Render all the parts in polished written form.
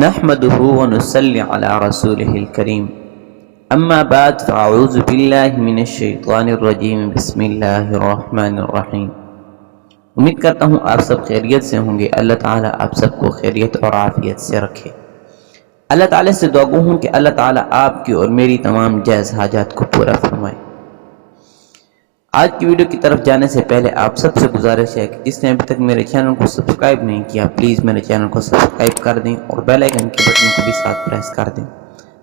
نحمده ونصلي على رسوله الكريم اما بعد فاعوذ باللہ من الشیطان الرجیم بسم اللہ الرحمن الرحیم۔ امید کرتا ہوں آپ سب خیریت سے ہوں گے۔ اللہ تعالیٰ آپ سب کو خیریت اور عافیت سے رکھے۔ اللہ تعالیٰ سے دعا گو ہوں کہ اللہ تعالیٰ آپ کی اور میری تمام جائز حاجات کو پورا فرمائے۔ آج کی ویڈیو کی طرف جانے سے پہلے آپ سب سے گزارش ہے کہ جس نے ابھی تک میرے چینل کو سبسکرائب نہیں کیا پلیز میرے چینل کو سبسکرائب کر دیں اور بیل آئیکن کے بٹن کو بھی ساتھ پریس کر دیں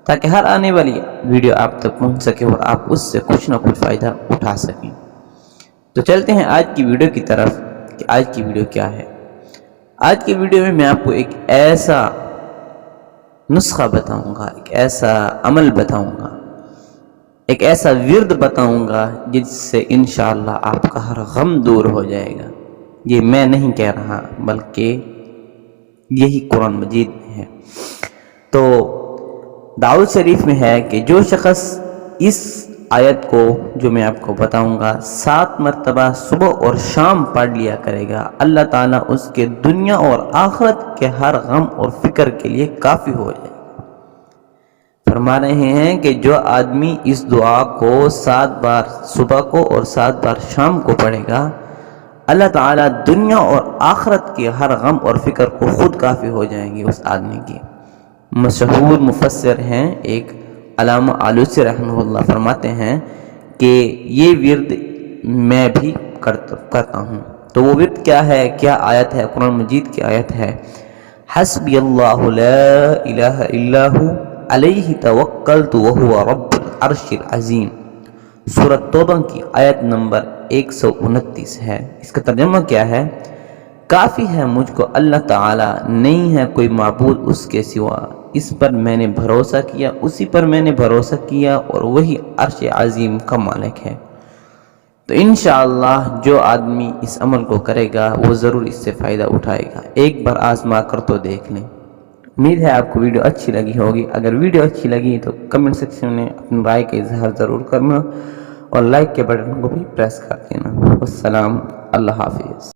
تاکہ ہر آنے والی ویڈیو آپ تک پہنچ سکے اور آپ اس سے کچھ نہ کچھ فائدہ اٹھا سکیں۔ تو چلتے ہیں آج کی ویڈیو کی طرف کہ آج کی ویڈیو کیا ہے۔ آج کی ویڈیو میں آپ کو ایک ایسا نسخہ بتاؤں گا، ایک ایسا عمل بتاؤں گا، ایک ایسا ورد بتاؤں گا جس سے انشاءاللہ آپ کا ہر غم دور ہو جائے گا۔ یہ میں نہیں کہہ رہا بلکہ یہی قرآن مجید میں ہے۔ تو دعوت شریف میں ہے کہ جو شخص اس آیت کو جو میں آپ کو بتاؤں گا 7 مرتبہ صبح اور شام پڑھ لیا کرے گا، اللہ تعالیٰ اس کے دنیا اور آخرت کے ہر غم اور فکر کے لیے کافی ہو جائے گا۔ فرما رہے ہیں کہ جو آدمی اس دعا کو 7 بار صبح کو اور 7 بار شام کو پڑھے گا، اللہ تعالیٰ دنیا اور آخرت کے ہر غم اور فکر کو خود کافی ہو جائیں گے اس آدمی کی۔ مشہور مفسر ہیں ایک علامہ آلوسی رحمہ اللہ، فرماتے ہیں کہ یہ ورد میں بھی کرتا ہوں۔ تو وہ ورد کیا ہے، کیا آیت ہے؟ قرآن مجید کی آیت ہے، حسبی اللہ لا الہ الا ہو علیہ توکلت وہو رب العرش العظیم۔ سورۃ توبہ کی آیت نمبر 129 ہے۔ اس کا ترجمہ کیا ہے؟ کافی ہے مجھ کو اللہ تعالی، نہیں ہے کوئی معبود اس کے سوا، اس پر میں نے بھروسہ کیا، اسی پر میں نے بھروسہ کیا اور وہی عرش عظیم کا مالک ہے۔ تو انشاءاللہ جو آدمی اس عمل کو کرے گا وہ ضرور اس سے فائدہ اٹھائے گا۔ ایک بار آزما کر تو دیکھ لیں۔ امید ہے آپ کو ویڈیو اچھی لگی ہوگی۔ اگر ویڈیو اچھی لگی تو کمنٹ سیکشن میں اپنی رائے کا اظہار ضرور کرنا اور لائک کے بٹن کو بھی پریس کر دینا۔ السلام، اللہ حافظ۔